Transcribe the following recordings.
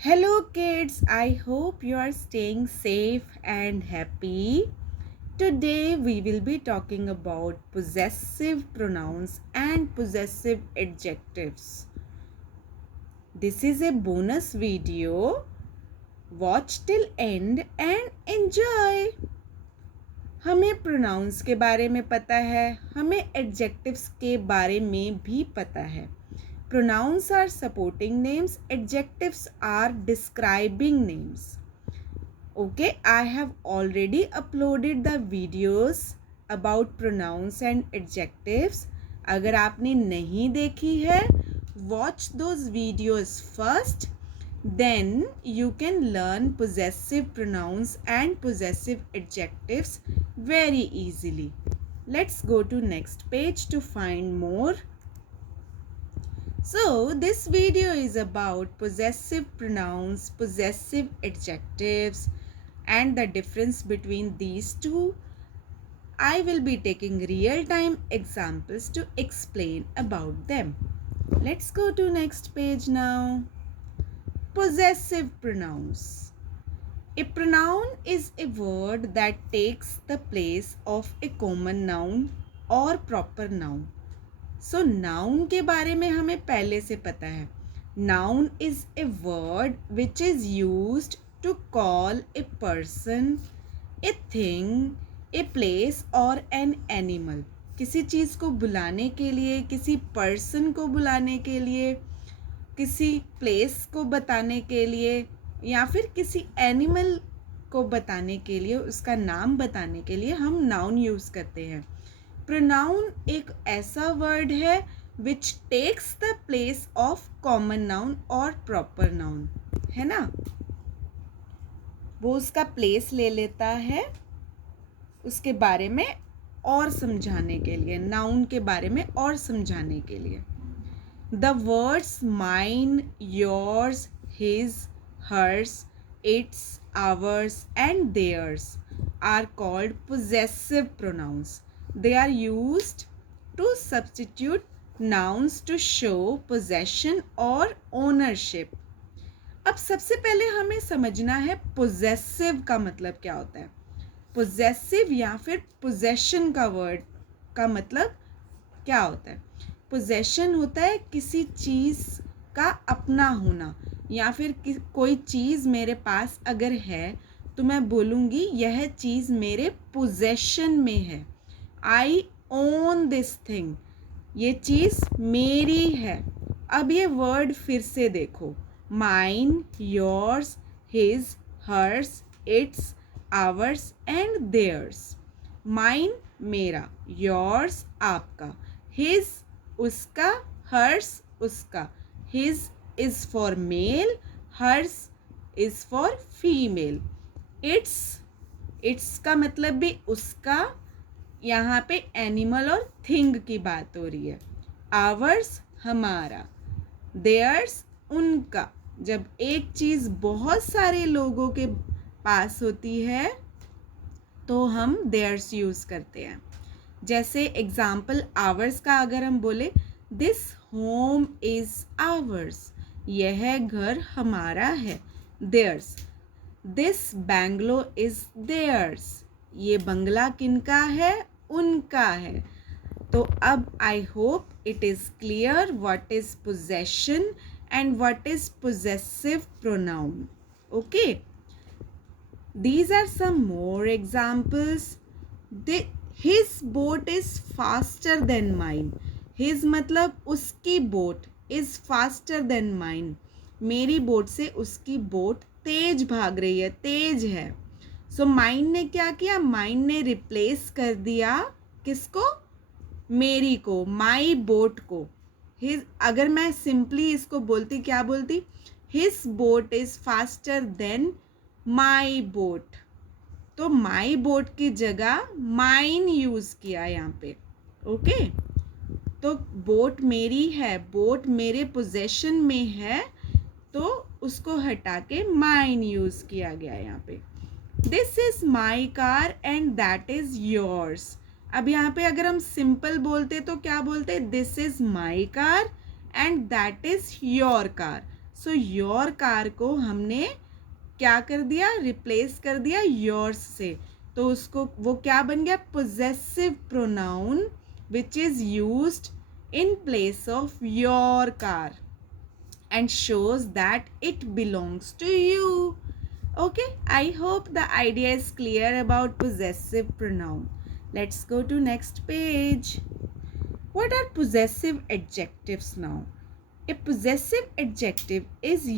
Hello, kids. I hope you are staying safe and happy. Today, we will be talking about possessive pronouns and possessive adjectives. This is a bonus video. Watch till end and enjoy. हमें pronounce के बारे में पता है, हमें adjectives के बारे में भी पता है. Pronouns are supporting names, adjectives are describing names. Okay, I have already uploaded the videos about pronouns and adjectives. अगर आपने नहीं देखी है, watch those videos first. Then you can learn possessive pronouns and possessive adjectives very easily. Let's go to next page to find more. So this video is about possessive pronouns, possessive adjectives, and the difference between these two. I will be taking real-time examples to explain about them. Let's go to next page now. Possessive pronouns. A pronoun is a word that takes the place of a common noun or proper noun. So noun के बारे में हमें पहले से पता है. Noun is a word which is used to call a person, a thing, a place और an animal. किसी चीज़ को बुलाने के लिए, किसी पर्सन को बुलाने के लिए, किसी प्लेस को बताने के लिए, या फिर किसी एनिमल को बताने के लिए, उसका नाम बताने के लिए हम नाउन यूज़ करते हैं. प्रोनाउन एक ऐसा वर्ड है which takes the place of common noun और प्रॉपर नाउन, है ना. वो उसका प्लेस ले लेता है उसके बारे में और समझाने के लिए, नाउन के बारे में और समझाने के लिए. The words mine, yours, his, hers, its, ours and theirs are called possessive pronouns. They are used to substitute nouns to show possession or ownership. अब सबसे पहले हमें समझना है possessive का मतलब क्या होता है. possessive या फिर possession का वर्ड का मतलब क्या होता है. possession होता है किसी चीज़ का अपना होना, या फिर कोई चीज़ मेरे पास अगर है तो मैं बोलूँगी यह चीज़ मेरे possession में है. आई ओन दिस थिंग, ये चीज़ मेरी है. अब ये वर्ड फिर से देखो. Mine, yours, his, hers, its, ours and theirs. Mine मेरा, योर्स आपका, हिज उसका, हर्स उसका. His is for male, hers is for female. Its का मतलब भी उसका, यहाँ पे एनिमल और थिंग की बात हो रही है. आवर्स हमारा, देयर्स उनका. जब एक चीज़ बहुत सारे लोगों के पास होती है तो हम देयर्स यूज़ करते हैं. जैसे एग्जाम्पल आवर्स का अगर हम बोले, दिस होम इज़ आवर्स, यह घर हमारा है. देयर्स, दिस बैंगलो इज़ देयर्स, ये बंगला किनका है, उनका है. तो अब I hope it is clear what is possession and what is possessive pronoun. Okay, these are some more examples. His boat is faster than mine. His मतलब उसकी boat, is faster than mine. मेरी boat से उसकी boat तेज भाग रही है, तेज है. सो mine ने क्या किया, माइन ने रिप्लेस कर दिया किसको, मेरी को, माई बोट को. हिज, अगर मैं सिंपली इसको बोलती, क्या बोलती, his boat is faster than my boat. तो माई बोट की जगह माइन यूज़ किया यहाँ पे. ओके, तो बोट मेरी है, बोट मेरे पोजेशन में है, तो उसको हटा के माइन यूज़ किया गया यहाँ पे. This is my car and that is yours. अब यहाँ पे अगर हम सिंपल बोलते तो क्या बोलते, this is my car and that is your car. So your car को हमने क्या कर दिया, रिप्लेस कर दिया योर्स से, तो उसको वो क्या बन गया, possessive pronoun which is used in place of your car and shows that it belongs to you. Okay, I hope the idea is clear about possessive pronoun. Let's go to next page. What are possessive adjectives now? A possessive adjective is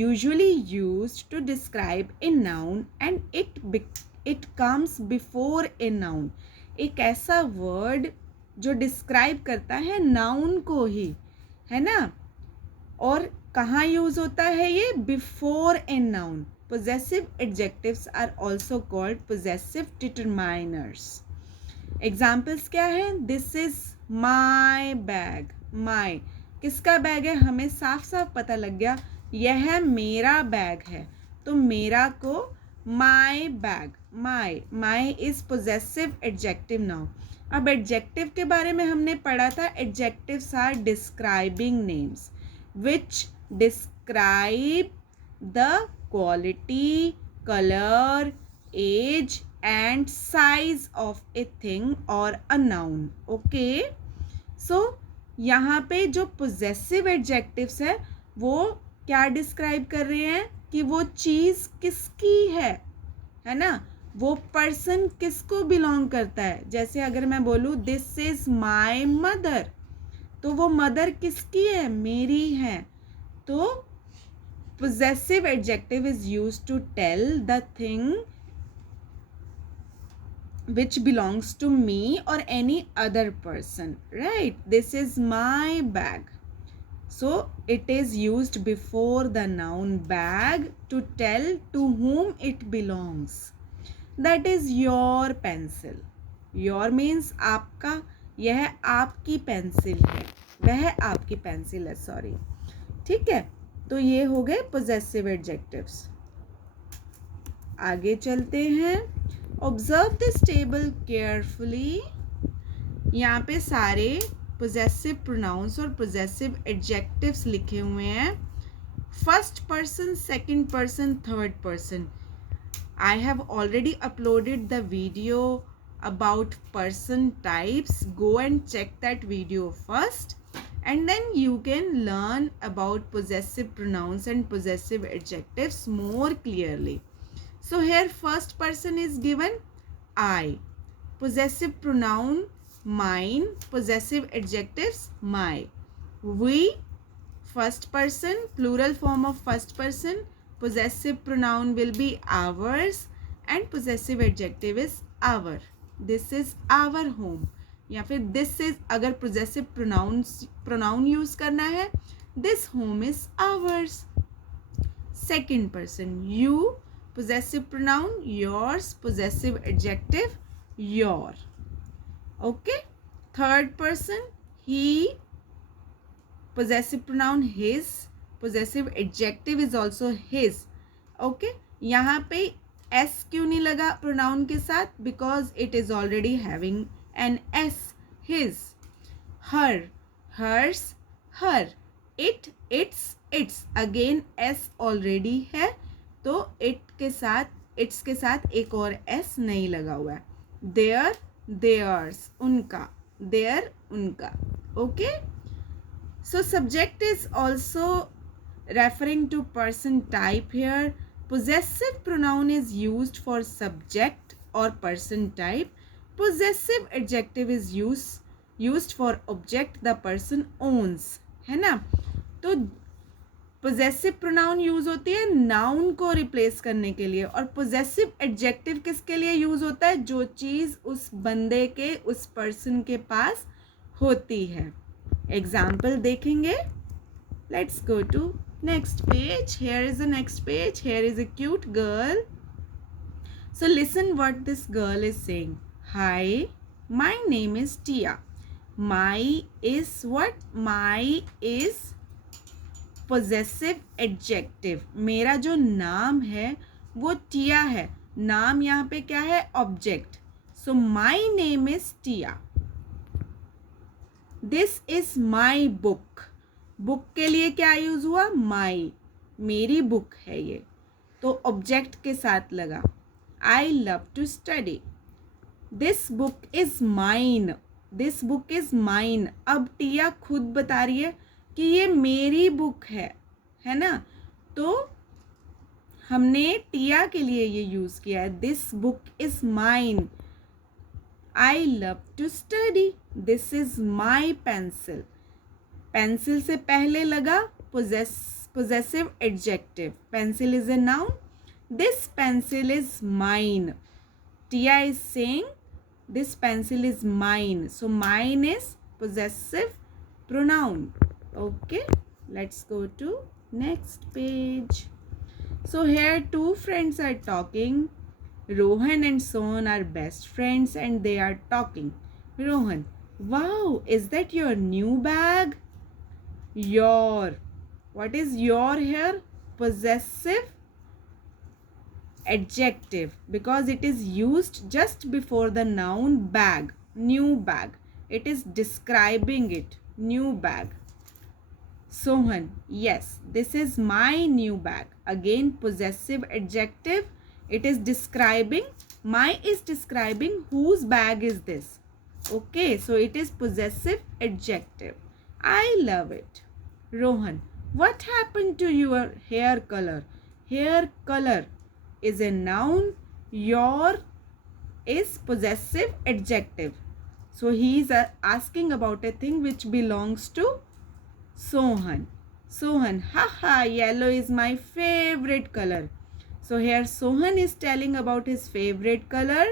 usually used to describe a noun and it comes before a noun. एक ऐसा word जो describe करता है noun को ही, है ना, और कहाँ यूज होता है ये, before a noun. Possessive adjectives are also called possessive determiners. Examples क्या है, this is my bag. My किसका बैग है, हमें साफ साफ पता लग गया यह मेरा बैग है, तो मेरा को my bag. My is possessive adjective now. अब एडजेक्टिव के बारे में हमने पढ़ा था, adjectives are describing names which describe the quality, colour, age and size of a thing और अ नाउन. ओके, सो यहाँ पे जो पोजेसिव एडजेक्टिव्स है वो क्या डिस्क्राइब कर रहे हैं कि वो चीज़ किसकी है ना, वो पर्सन किसको बिलोंग करता है. जैसे अगर मैं बोलूँ दिस इज माई मदर, तो वो मदर किसकी है, मेरी है. तो possessive adjective is used to tell the thing which belongs to me or any other person, right? This is my bag. So it is used before the noun bag to tell to whom it belongs. That is your pencil. Your means आपका, यह आपकी pencil है, वह आपकी pencil है, sorry. ठीक है, तो ये हो गए पोजेसिव एडजेक्टिव्स. आगे चलते हैं. Observe this table carefully. यहाँ पे सारे पोजेसिव प्रोनाउंस और पोजेसिव एडजेक्टिव्स लिखे हुए हैं. First person, second person, third person. I have already uploaded the video about person types. Go and check that video first and then you can learn about possessive pronouns and possessive adjectives more clearly. So here first person is given I. Possessive pronoun mine. Possessive adjectives my. We. First person, plural form of first person. Possessive pronoun will be ours and possessive adjective is our. This is our home. या फिर this is, अगर possessive pronoun use करना है, this home is ours. Second person you. Possessive pronoun yours. Possessive adjective your. Okay. Third person he. Possessive pronoun his. Possessive adjective is also his. Okay. यहाँ पे s क्यों नहीं लगा pronoun के साथ, because it is already having an s. His. Her. Hers. Her. It. Its. Again s already है, तो it के साथ, its के साथ एक और s नहीं लगा हुआ है. Their. Theirs. उनका. Their. उनका. Okay. So subject is also referring to person type here. Possessive pronoun is used for subject or person type. Possessive adjective is used for object the person owns, है ना. तो possessive pronoun use होती है noun को replace करने के लिए, और possessive adjective किसके लिए यूज होता है, जो चीज़ उस बंदे के, उस पर्सन के पास होती है. एग्जाम्पल देखेंगे. Let's go to next page. Here is the next page. Here is a cute girl. So listen what this girl is saying. Hi, my name is Tia. My is what? My is possessive adjective. मेरा जो नाम है वो टिया है. नाम यहाँ पे क्या है, object. So my name is Tia. This is my book. Book के लिए क्या यूज हुआ? माई, मेरी बुक है ये, तो ऑब्जेक्ट के साथ लगा. I love to study. This book is mine, this book is mine. अब टिया खुद बता रही है कि ये मेरी बुक है ना. तो हमने टिया के लिए ये यूज किया है. This book is mine. I love to study. This is my pencil. Pencil से पहले लगा possessive adjective. Pencil is a noun. This pencil is mine. Tia is saying this pencil is mine. So mine is possessive pronoun. Okay, let's go to next page. So here two friends are talking. Rohan and Sohan are best friends and they are talking. Rohan, wow, is that your new bag? Your. What is your here? Possessive adjective, because it is used just before the noun bag. New bag. It is describing it. New bag. Sohan, yes, this is my new bag. Again, possessive adjective. It is describing. My is describing whose bag is this. Okay, so it is possessive adjective. I love it. Rohan, what happened to your hair color? Hair color is a noun. Your is possessive adjective. So he is asking about a thing which belongs to Sohan. Sohan, haha, yellow is my favorite color. So here Sohan is telling about his favorite color.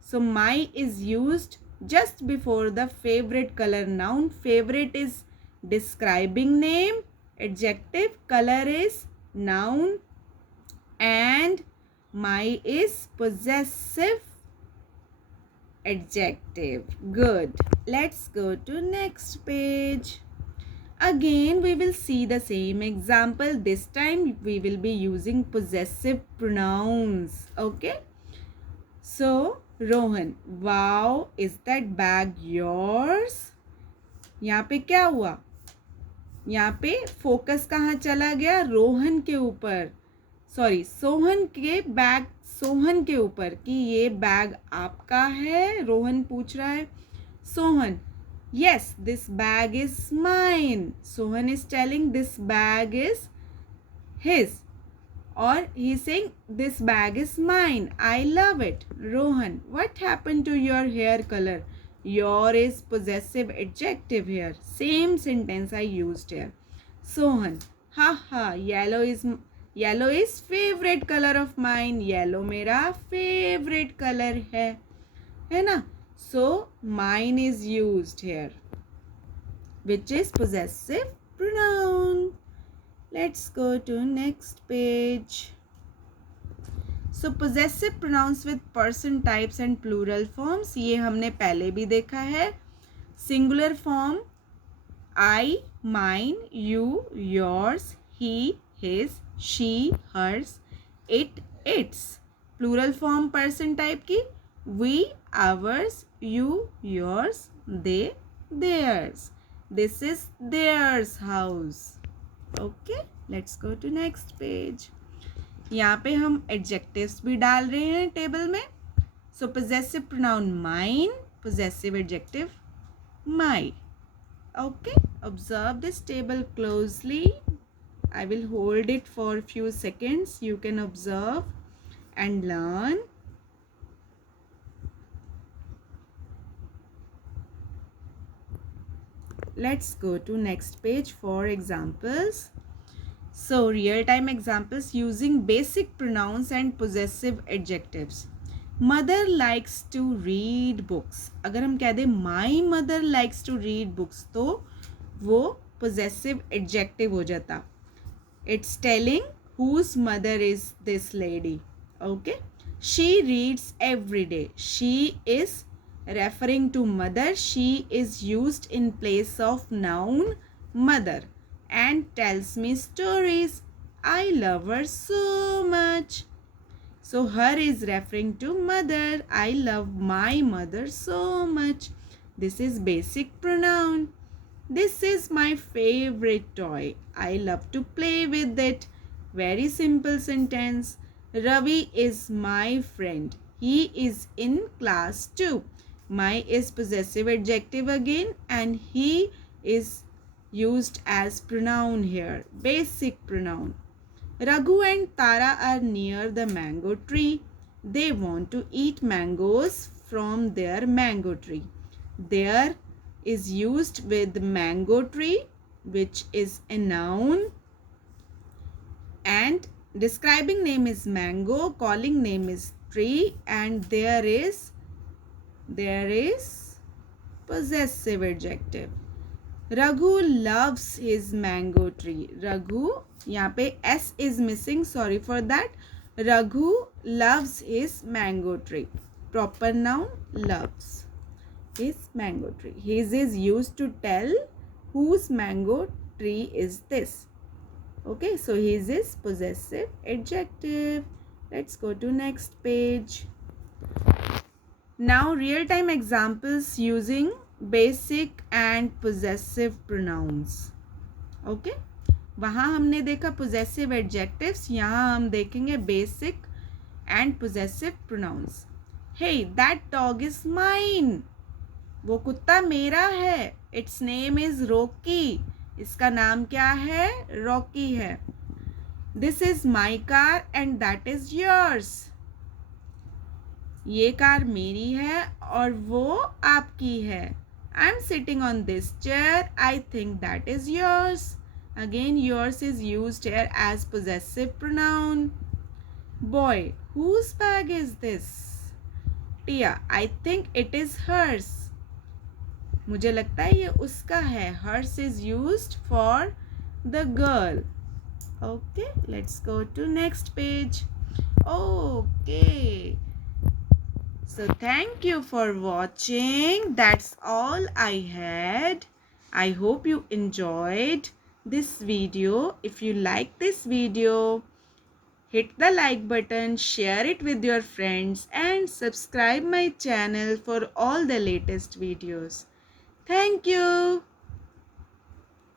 So my is used just before the favorite color noun. Favorite is describing name, adjective, color is noun, and my is possessive adjective. Good. Let's go to next page. Again we will see the same example. This time we will be using possessive pronouns. Okay. So Rohan, wow, is that bag yours? यहाँ पे क्या हुआ? यहाँ पे focus कहाँ चला गया? रोहन के ऊपर, सॉरी सोहन के ऊपर कि ये बैग आपका है. रोहन पूछ रहा है. Sohan, yes, this bag is mine. Sohan is telling this bag is his, or he is saying this bag is mine. I love it. Rohan, what happened to your hair color? Your is possessive adjective here. Same sentence I used here. Sohan, haha, yellow is favorite color of mine. Yellow मेरा favorite color है ना? So mine is used here, which is possessive pronoun. Let's go to next page. So possessive pronouns with person types and plural forms, ये हमने पहले भी देखा है. Singular form I, mine, you, yours, he, his, she, hers, it, its. Plural form person type की we, ours, you, yours, they, theirs. This is theirs house. Okay, let's go to next page. यहाँ पे हम adjectives भी डाल रहे हैं table में. So possessive pronoun mine, possessive adjective my. Okay, observe this table closely. I will hold it for a few seconds. You can observe and learn. Let's go to next page for examples. So real-time examples using basic pronouns and possessive adjectives. Mother likes to read books. अगर हम कह दें my mother likes to read books तो वो possessive adjective हो जाता. It's telling whose mother is this lady. Okay. She reads every day. She is referring to mother. She is used in place of noun mother and tells me stories. I love her so much. So her is referring to mother. I love my mother so much. This is basic pronoun. This is my favorite toy. I love to play with it. Very simple sentence. Ravi is my friend. He is in class 2. My is possessive adjective again, and he is used as pronoun here. Basic pronoun. Raghu and Tara are near the mango tree. They want to eat mangoes from their mango tree. There is used with mango tree, which is a noun, and describing name is mango, calling name is tree, and there is possessive adjective. Raghu loves his mango tree. Raghu, यहाँ पे S is missing, sorry for that. Raghu loves his mango tree. Proper noun, loves his mango tree. His is used to tell whose mango tree is this. Okay, so his is possessive adjective. Let's go to next page. Now real-time examples using basic and possessive pronouns. Okay, वहाँ हमने देखा possessive adjectives, यहाँ हम देखेंगे basic and possessive pronouns. Hey, that dog is mine. वो कुत्ता मेरा है. Its name is Rocky. इसका नाम क्या है? Rocky है. This is my car and that is yours. ये कार मेरी है और वो आपकी है. I'm sitting on this chair. I think that is yours. Again, yours is used here as possessive pronoun. Boy, whose bag is this? Tia, I think it is hers. मुझे लगता है ये उसका है. Hers is used for the girl. Okay, let's go to next page. Okay. So thank you for watching. That's all I had. I hope you enjoyed this video. If you like this video, hit the like button, share it with your friends, and subscribe my channel for all the latest videos. Thank you.